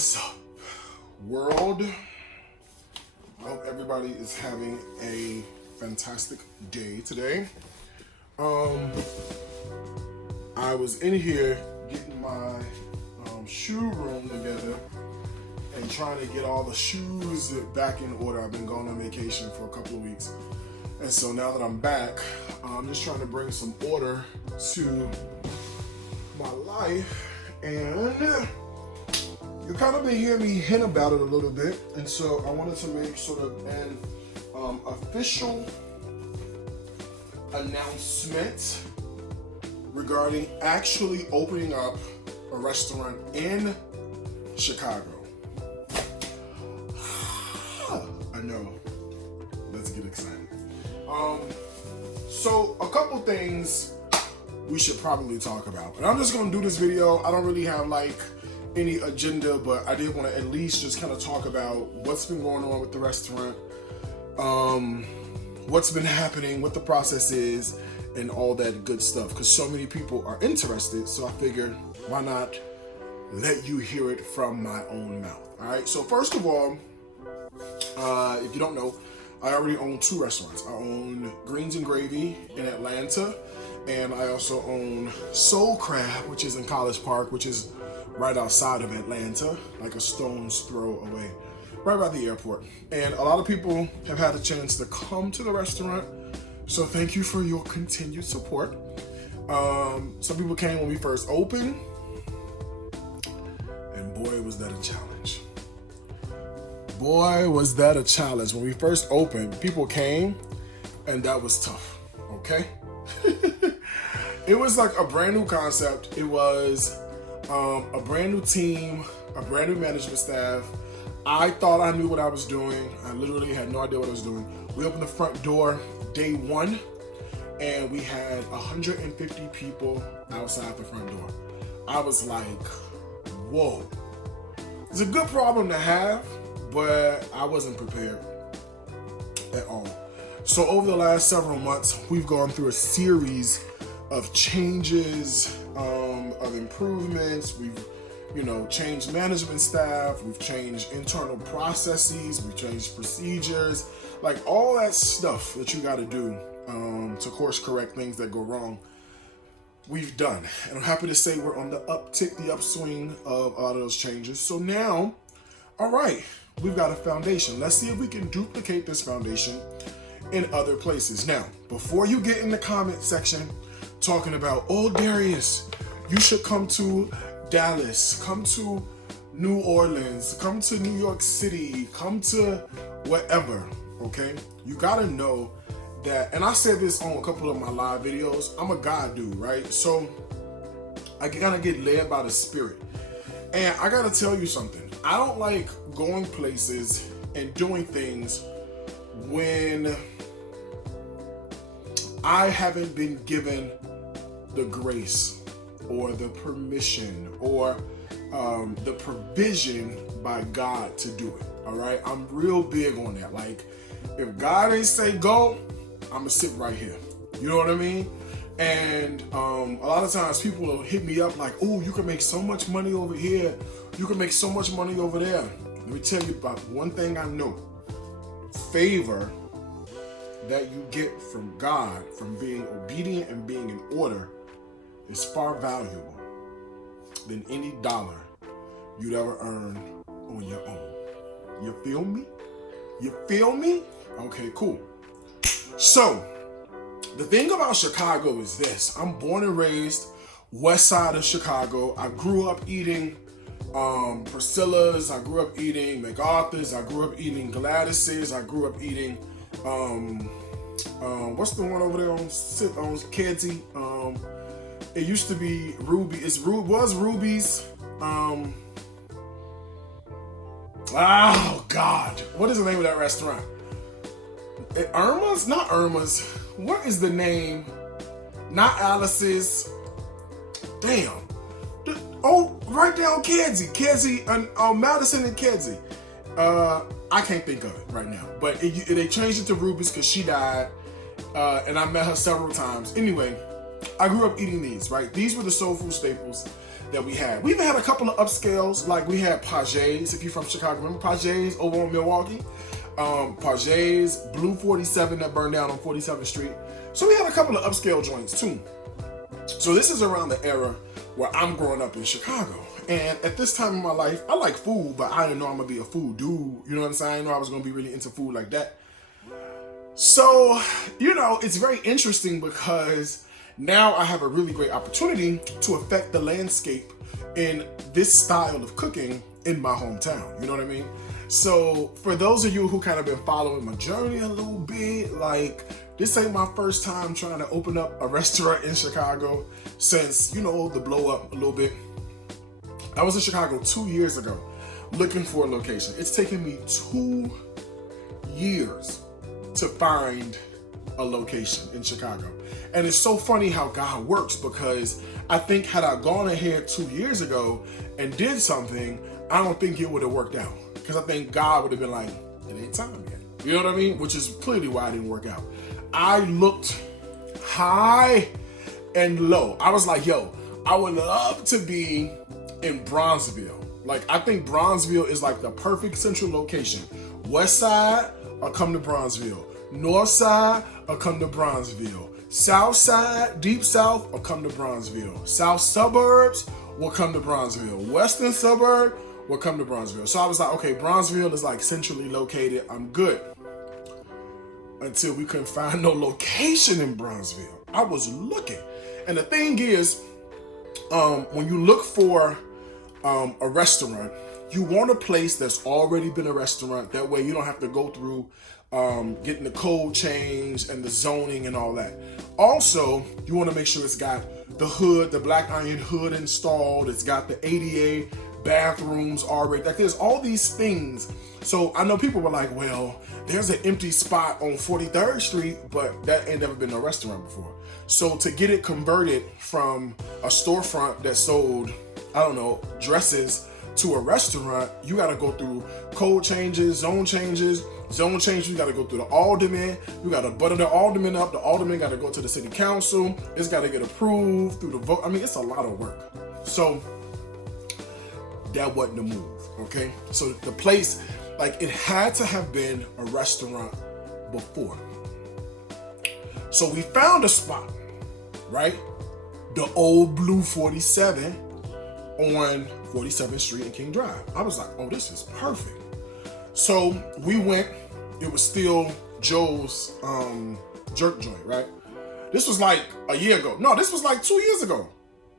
What's up, world? I hope everybody is having a fantastic day today. I was in here getting my shoe room together and trying to get all the shoes back in order. I've been going on vacation for a couple of weeks. And so now that I'm back, I'm just trying to bring some order to my life. And you kind of been hearing me hint about it a little bit. And so I wanted to make sort of an official announcement regarding actually opening up a restaurant in Chicago. I know. Let's get excited. So a couple things we should probably talk about. And I'm just gonna do this video. I don't really have like any agenda, but I did want to at least just kind of talk about what's been going on with the restaurant, what's been happening, what the process is, and all that good stuff. Because so many people are interested, so I figured why not let you hear it from my own mouth. All right. So first of all, if you don't know, I already own two restaurants. I own Greens and Gravy in Atlanta, and I also own Soul Crab, which is in College Park, which is right outside of Atlanta, like a stone's throw away, right by the airport. And a lot of people have had a chance to come to the restaurant, so thank you for your continued support. Some people came when we first opened, and boy, was that a challenge. Boy, was that a challenge. When we first opened, people came, and that was tough, okay? It was like a brand new concept. It was a brand new team, a brand new management staff. I thought I knew what I was doing. I literally had no idea what I was doing. We opened the front door day one, and we had 150 people outside the front door. I was like, whoa. It's a good problem to have, but I wasn't prepared at all. So over the last several months, we've gone through a series of changes, of improvements. We've, changed management staff. We've changed internal processes. We've changed procedures, like all that stuff that you got to do to course correct things that go wrong. We've done, and I'm happy to say we're on the uptick, the upswing of a lot of those changes. So now, all right, we've got a foundation. Let's see if we can duplicate this foundation in other places. Now, before you get in the comment section talking about, oh, Darius, you should come to Dallas, come to New Orleans, come to New York City, come to wherever, okay? You gotta know that, and I said this on a couple of my live videos, I'm a God dude, right? So I gotta get led by the Spirit. And I gotta tell you something. I don't like going places and doing things when I haven't been given the grace or the permission or the provision by God to do it. All right, I'm real big on that. Like, if God ain't say go, I'm gonna sit right here. You know what I mean? And a lot of times people will hit me up like, oh, you can make so much money over here. You can make so much money over there. Let me tell you about one thing I know. Favor that you get from God, from being obedient and being in order, is far valuable than any dollar you'd ever earn on your own. You feel me? You feel me? Okay, cool. So, the thing about Chicago is this. I'm born and raised west side of Chicago. I grew up eating Priscilla's. I grew up eating MacArthur's. I grew up eating Gladys's. I grew up eating what's the one over there on Kedzie? It used to be Ruby. Was Ruby's. Oh God, what is the name of that restaurant? Irma's? Not Irma's. What is the name? Not Alice's. Damn. Right down Kedzie, Madison and Kedzie. I can't think of it right now, but they changed it to Ruby's because she died, and I met her several times. Anyway, I grew up eating these, right? These were the soul food staples that we had. We've had a couple of upscales, like we had Paget's, if you're from Chicago. Remember Paget's over on Milwaukee? Paget's, Blue 47 that burned down on 47th Street. So we had a couple of upscale joints too. So this is around the era where I'm growing up in Chicago. And at this time in my life, I like food, but I didn't know I'm gonna be a food dude. You know what I'm saying? I didn't know I was gonna be really into food like that. So, it's very interesting because now I have a really great opportunity to affect the landscape in this style of cooking in my hometown. You know what I mean? So for those of you who kind of been following my journey a little bit, like this ain't my first time trying to open up a restaurant in Chicago since, the blow up a little bit. I was in Chicago 2 years ago looking for a location. It's taken me 2 years to find a location in Chicago. And it's so funny how God works, because I think had I gone ahead 2 years ago and did something, I don't think it would have worked out. Because I think God would have been like, it ain't time yet. You know what I mean? Which is clearly why it didn't work out. I looked high and low. I was like, yo, I would love to be in Bronzeville. Like, I think Bronzeville is like the perfect central location. West side, I'll come to Bronzeville. North side, I'll come to Bronzeville. South side, deep south, I'll come to Bronzeville. South suburbs will come to Bronzeville. Western suburb will come to Bronzeville. So I was like, okay, Bronzeville is like centrally located. I'm good. Until we couldn't find no location in Bronzeville. I was looking. And the thing is, when you look for a restaurant, you want a place that's already been a restaurant. That way you don't have to go through getting the code changed and the zoning and all that. Also, you want to make sure it's got the hood, the black iron hood installed. It's got the ADA bathrooms already. Like, there's all these things. So I know people were like, well, there's an empty spot on 43rd Street, but that ain't never been a restaurant before. So to get it converted from a storefront that sold, dresses to a restaurant, you got to go through code changes, zone changes. Zone change, you got to go through the alderman. You got to butter the alderman up. The alderman got to go to the city council. It's got to get approved through the vote. I mean, it's a lot of work. So that wasn't the move, okay? So the place, like, it had to have been a restaurant before. So we found a spot, right? The old Blue 47 on 47th Street and King Drive. I was like, oh, this is perfect. So we went. It was still Joe's jerk joint, right? This was like a year ago. No, this was like 2 years ago,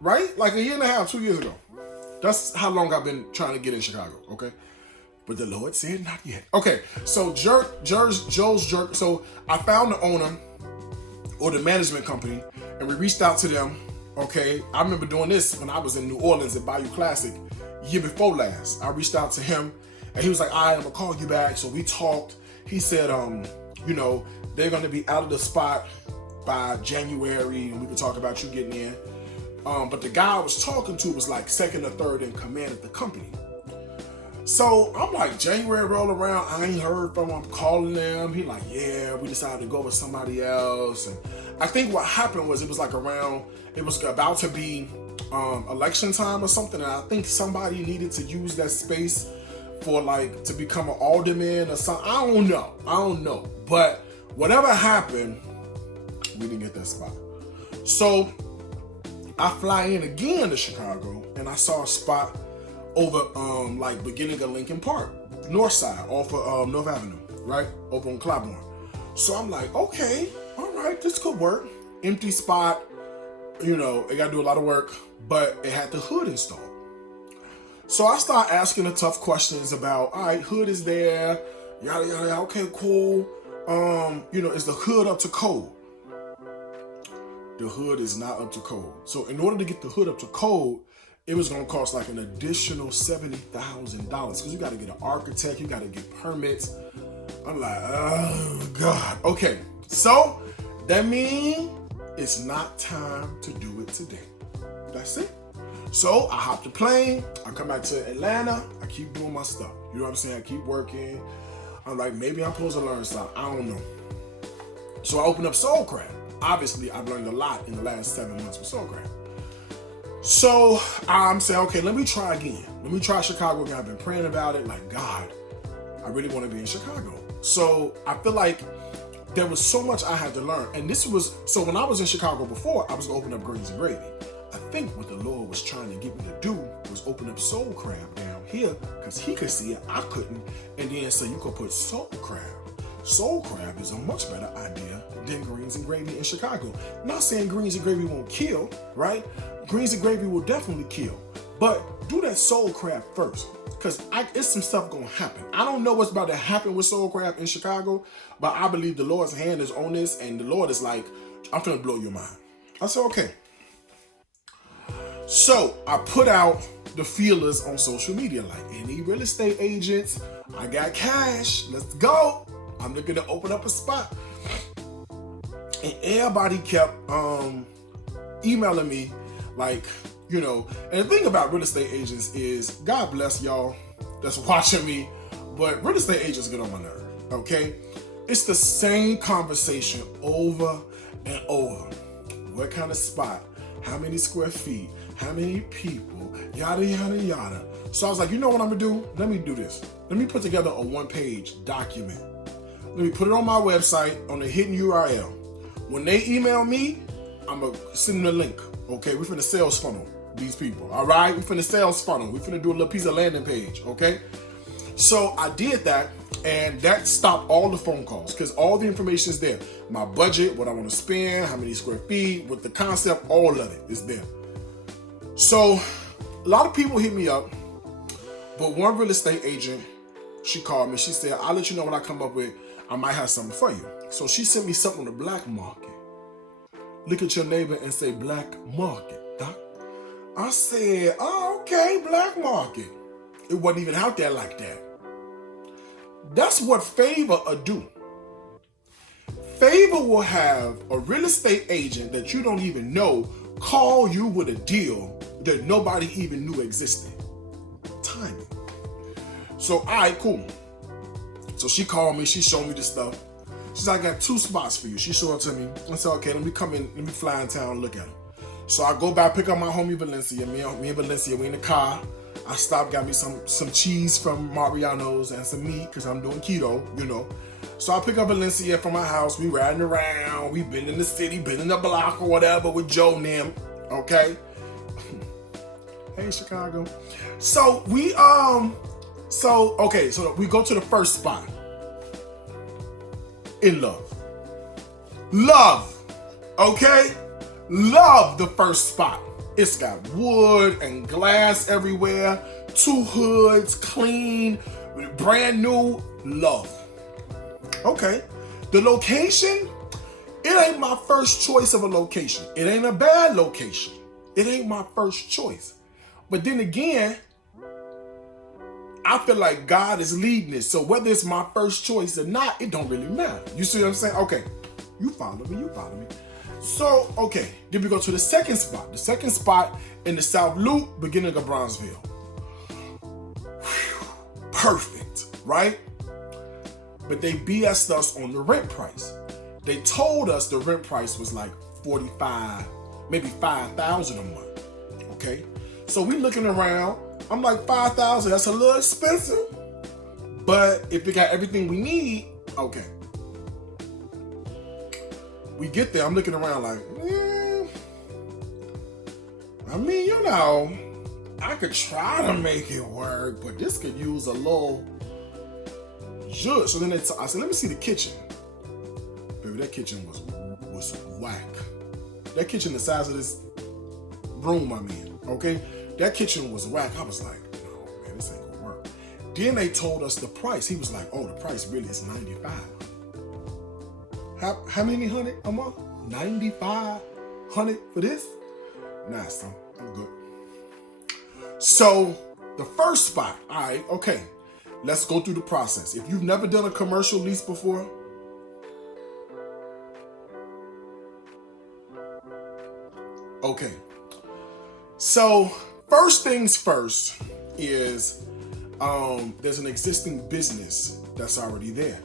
right? Like a year and a half, 2 years ago. That's how long I've been trying to get in Chicago, okay? But the Lord said not yet. Okay, so Joe's Jerk. So I found the owner or the management company, and we reached out to them, okay? I remember doing this when I was in New Orleans at Bayou Classic, year before last. I reached out to him, and he was like, all right, I'm gonna call you back. So we talked. He said, they're gonna be out of the spot by January, and we could talk about you getting in. But the guy I was talking to was like second or third in command at the company. So I'm like, January roll around, I ain't heard from him. I'm calling them. He like, yeah, we decided to go with somebody else. And I think what happened was it was about to be election time or something. And I think somebody needed to use that space for to become an alderman or something. I don't know. But whatever happened, we didn't get that spot. So I fly in again to Chicago, and I saw a spot over beginning of Lincoln Park, north side, off of North Avenue, right? Over on Claiborne. So I'm like, okay, all right, this could work. Empty spot, it got to do a lot of work, but it had the hood installed. So I start asking the tough questions about, all right, hood is there, yada, yada, okay, cool. Is the hood up to code? The hood is not up to code. So in order to get the hood up to code, it was going to cost like an additional $70,000 because you got to get an architect, you got to get permits. I'm like, oh God. Okay, so that means it's not time to do it today. That's it. So I hopped the plane. I come back to Atlanta. I keep doing my stuff. You know what I'm saying? I keep working. I'm like, maybe I'm supposed to learn something. I don't know. So I opened up Soul Crab. Obviously, I've learned a lot in the last 7 months with Soul Crab. So I'm saying, okay, let me try again. Let me try Chicago again. I've been praying about it. Like, God, I really want to be in Chicago. So I feel like there was so much I had to learn. And this was, so when I was in Chicago before, I was going to open up Greens and Gravy. I think what the Lord was trying to get me to do was open up Soul Crab down here, because he could see it, I couldn't. And then so you could put Soul Crab. Soul Crab is a much better idea than Greens and Gravy in Chicago. Not saying Greens and Gravy won't kill, right? Greens and Gravy will definitely kill. But do that Soul Crab first, because it's some stuff gonna happen. I don't know what's about to happen with Soul Crab in Chicago, but I believe the Lord's hand is on this, and the Lord is like, I'm gonna blow your mind. I said, okay. So I put out the feelers on social media, like, any real estate agents, I got cash, let's go. I'm looking to open up a spot. And everybody kept emailing me, like, you know, and the thing about real estate agents is, God bless y'all that's watching me, but real estate agents get on my nerve, okay? It's the same conversation over and over. What kind of spot? How many square feet? How many people? Yada, yada, yada. So I was like, you know what I'm gonna do? Let me do this. Let me put together a one-page document. Let me put it on my website on the hidden URL. When they email me, I'm gonna send them the link. Okay, we're finna sales funnel these people. All right, we're finna sales funnel. We're finna do a little piece of landing page. Okay, so I did that, and that stopped all the phone calls because all the information is there. My budget, what I want to spend, how many square feet, with the concept, all of it is there. So a lot of people hit me up, but one real estate agent, she called me. She said, I'll let you know what I come up with. I might have something for you. So she sent me something on the black market. Look at your neighbor and say, black market, doc. I said, oh, okay, black market. It wasn't even out there like that. That's what Favor will do. Favor will have a real estate agent that you don't even know call you with a deal that nobody even knew existed. Timing. So, all right, cool. So she called me, she showed me the stuff. She's like, I got 2 spots for you. She showed it to me. I said, okay, let me come in, let me fly in town and look at them. So I go back, pick up my homie Valencia. Me and Valencia, we in the car. I stopped, got me some cheese from Mariano's and some meat, because I'm doing keto, you know. So I pick up Valencia from my house. We riding around. We been in the city, been in the block or whatever with Joe and them, okay? Hey, Chicago. So we so we go to the first spot. In love. Love. Okay? Love the first spot. It's got wood and glass everywhere. 2 hoods, clean, brand new. Love. Okay. The location, it ain't my first choice of a location. It ain't a bad location. It ain't my first choice. But then again, I feel like God is leading it. So whether it's my first choice or not, it don't really matter. You see what I'm saying? Okay. You follow me. So, okay. Then we go to the second spot. The second spot in the South Loop, beginning of Bronzeville. Whew. Perfect, right? But they BS'd us on the rent price. They told us the rent price was like $45,000, maybe $5,000 a month. Okay? So we looking around. I'm like, $5,000, that's a little expensive. But if we got everything we need, okay. We get there, I'm looking around like, I mean, you know, I could try to make it work, but this could use a little zhuzh. So then I said, let me see the kitchen. Baby, that kitchen was whack. That kitchen the size of this room I'm in, okay? That kitchen was whack. I was like, no, man, this ain't gonna work. Then they told us the price. He was like, oh, the price really is $95. How many hundred a month? $9,500 for this? Nah, son, I'm good. So the first spot, all right, okay. Let's go through the process. If you've never done a commercial lease before, okay. So first things first is there's an existing business that's already there.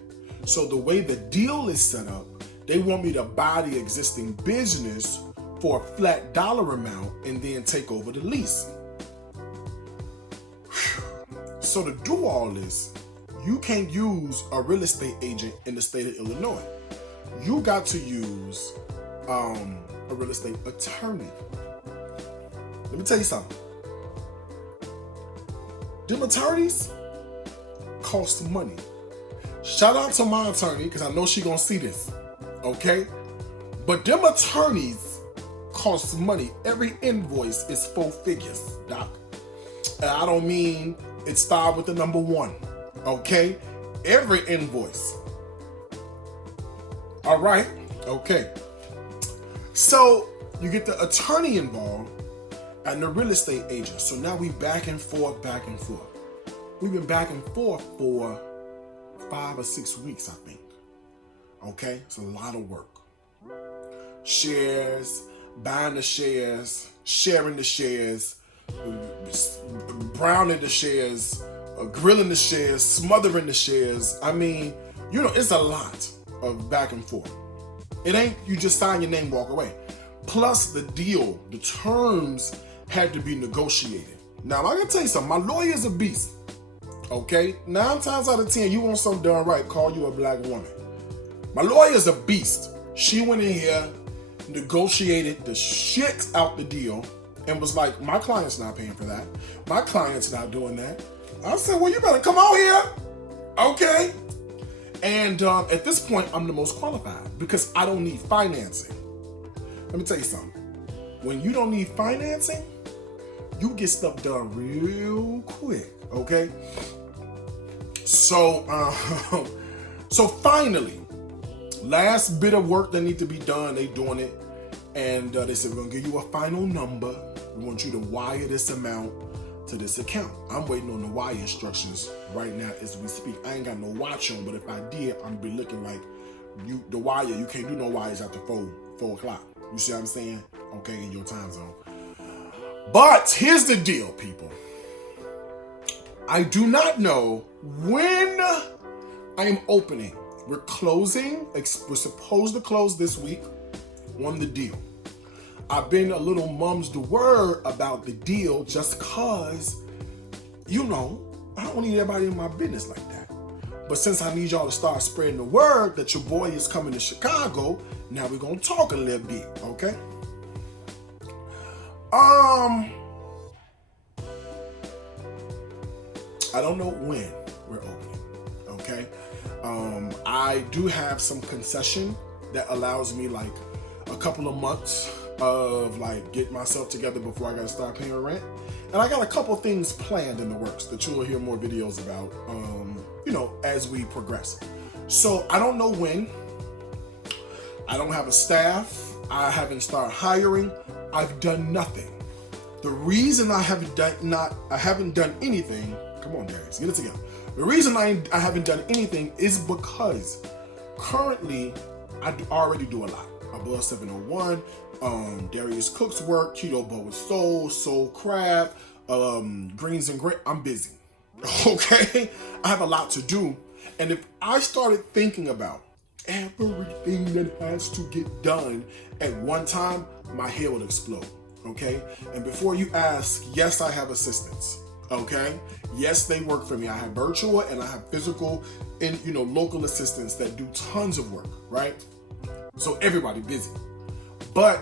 So the way the deal is set up, they want me to buy the existing business for a flat dollar amount and then take over the lease. So to do all this, you can't use a real estate agent in the state of Illinois. You got to use a real estate attorney. Let me tell you something. Them attorneys cost money. Shout out to my attorney, because I know she gonna see this, okay? But them attorneys cost money. Every invoice is 4 figures, Doc. And I don't mean it started with the number 1, okay? Every invoice. All right, okay. So you get the attorney involved and the real estate agent. So now we back and forth, back and forth. We've been back and forth for 5 or 6 weeks, I think. Okay, it's a lot of work. Shares, buying the shares, sharing the shares, browning the shares, grilling the shares, smothering the shares. I mean, you know, it's a lot of back and forth. It ain't you just sign your name, walk away. Plus the deal, the terms had to be negotiated. Now, I gotta tell you something, my lawyer's a beast. Okay? 9 times out of 10, you want something done right, call you a black woman. My lawyer's a beast. She went in here, negotiated the shit out the deal, and was like, my client's not paying for that. My client's not doing that. I said, well, you better come out here. Okay? And at this point, I'm the most qualified because I don't need financing. Let me tell you something. When you don't need financing, you get stuff done real quick, okay? So, so finally, last bit of work that need to be done, they doing it. And they said, we're gonna give you a final number. We want you to wire this amount to this account. I'm waiting on the wire instructions right now as we speak. I ain't got no watch on, but if I did, I'm be looking like the wire, you can't do no wires after 4 o'clock. You see what I'm saying? Okay, in your time zone. But here's the deal, people. I do not know when I'm opening. We're closing. We're supposed to close this week on the deal. I've been a little mum's the word about the deal just cause, you know, I don't need everybody in my business like that. But since I need y'all to start spreading the word that your boy is coming to Chicago, now we're gonna talk a little bit, okay? I don't know when we're opening, okay? I do have some concession that allows me like a couple of months of like getting myself together before I gotta start paying rent. And I got a couple things planned in the works that you will hear more videos about, you know, as we progress. So I don't know when. I don't have a staff. I haven't started hiring. I've done nothing. The reason I haven't done anything, come on, Darius, get it together. The reason I haven't done anything is because currently I already do a lot. Above 701, Darius Cook's work, Keto Bowl with Soul Crab, Greens and Gray. I'm busy, okay? I have a lot to do. And if I started thinking about everything that has to get done at one time, my head would explode, okay? And before you ask, yes, I have assistants, okay? Yes, they work for me. I have virtual and I have physical and, you know, local assistants that do tons of work, right? So everybody busy. But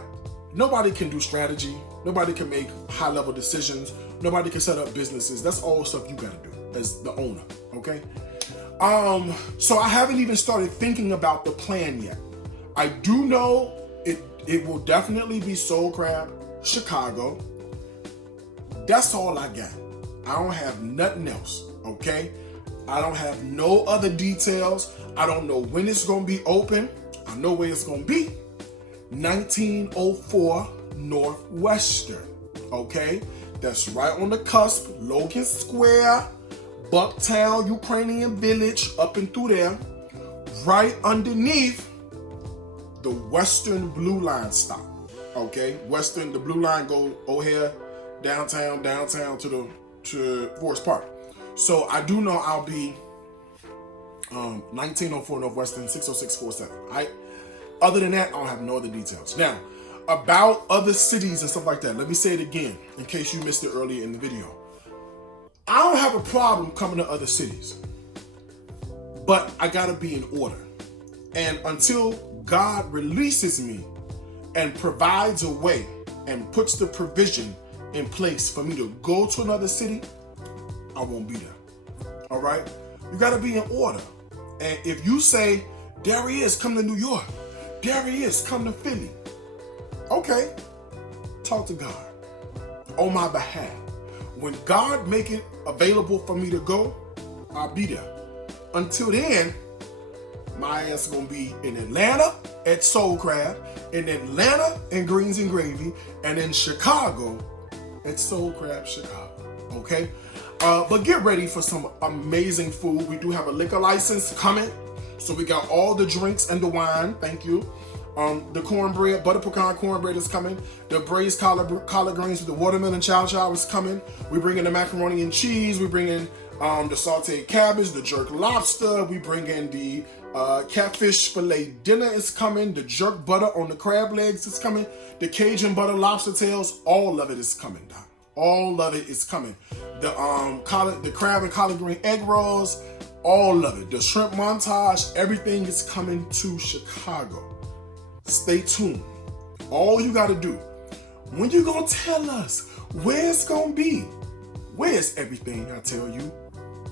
nobody can do strategy. Nobody can make high-level decisions. Nobody can set up businesses. That's all stuff you gotta do as the owner, okay? So I haven't even started thinking about the plan yet. I do know it will definitely be Soul Crab, Chicago. That's all I got. I don't have nothing else, okay? I don't have no other details. I don't know when it's gonna be open. I know where it's gonna be. 1904 Northwestern, okay? That's right on the cusp, Logan Square, Bucktown, Ukrainian Village, up and through there, right underneath the Western Blue Line stop, okay? The Blue Line go O'Hare, downtown to Forest Park. So I do know I'll be 1904 Northwestern, 60647, right? Other than that, I don't have no other details. Now, about other cities and stuff like that. Let me say it again in case you missed it earlier in the video. I don't have a problem coming to other cities, but I gotta be in order. And until God releases me and provides a way and puts the provision in place for me to go to another city, I won't be there. All right? You gotta be in order. And if you say, there he is, come to New York. There he is, come to Philly. Okay, talk to God on my behalf. When God make it available for me to go, I'll be there. Until then, my ass is gonna be in Atlanta at Soul Crab, in Atlanta in Greens and Gravy, and in Chicago at Soul Crab Chicago. Okay? But get ready for some amazing food. We do have a liquor license coming. So we got all the drinks and the wine. Thank you. The cornbread, butter pecan cornbread is coming. The braised collard greens with the watermelon chow chow is coming. We bring in the macaroni and cheese. We bring in the sauteed cabbage, the jerk lobster. We bring in the catfish fillet dinner is coming. The jerk butter on the crab legs is coming. The Cajun butter lobster tails. All of it is coming, Doc. All of it is coming. The crab and collard green egg rolls. All of it. The shrimp montage. Everything is coming to Chicago. Stay tuned. All you got to do, when you going to tell us where it's going to be, where's everything I tell you?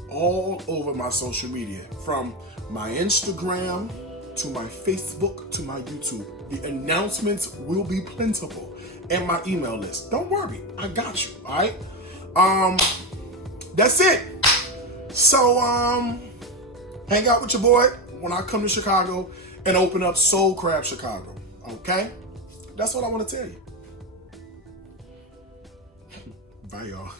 All over my social media, from my Instagram to my Facebook to my YouTube. The announcements will be plentiful, and my email list. Don't worry, I got you, all right? That's it. So, hang out with your boy when I come to Chicago and open up Soul Crab Chicago, okay? That's what I want to tell you. Bye, y'all.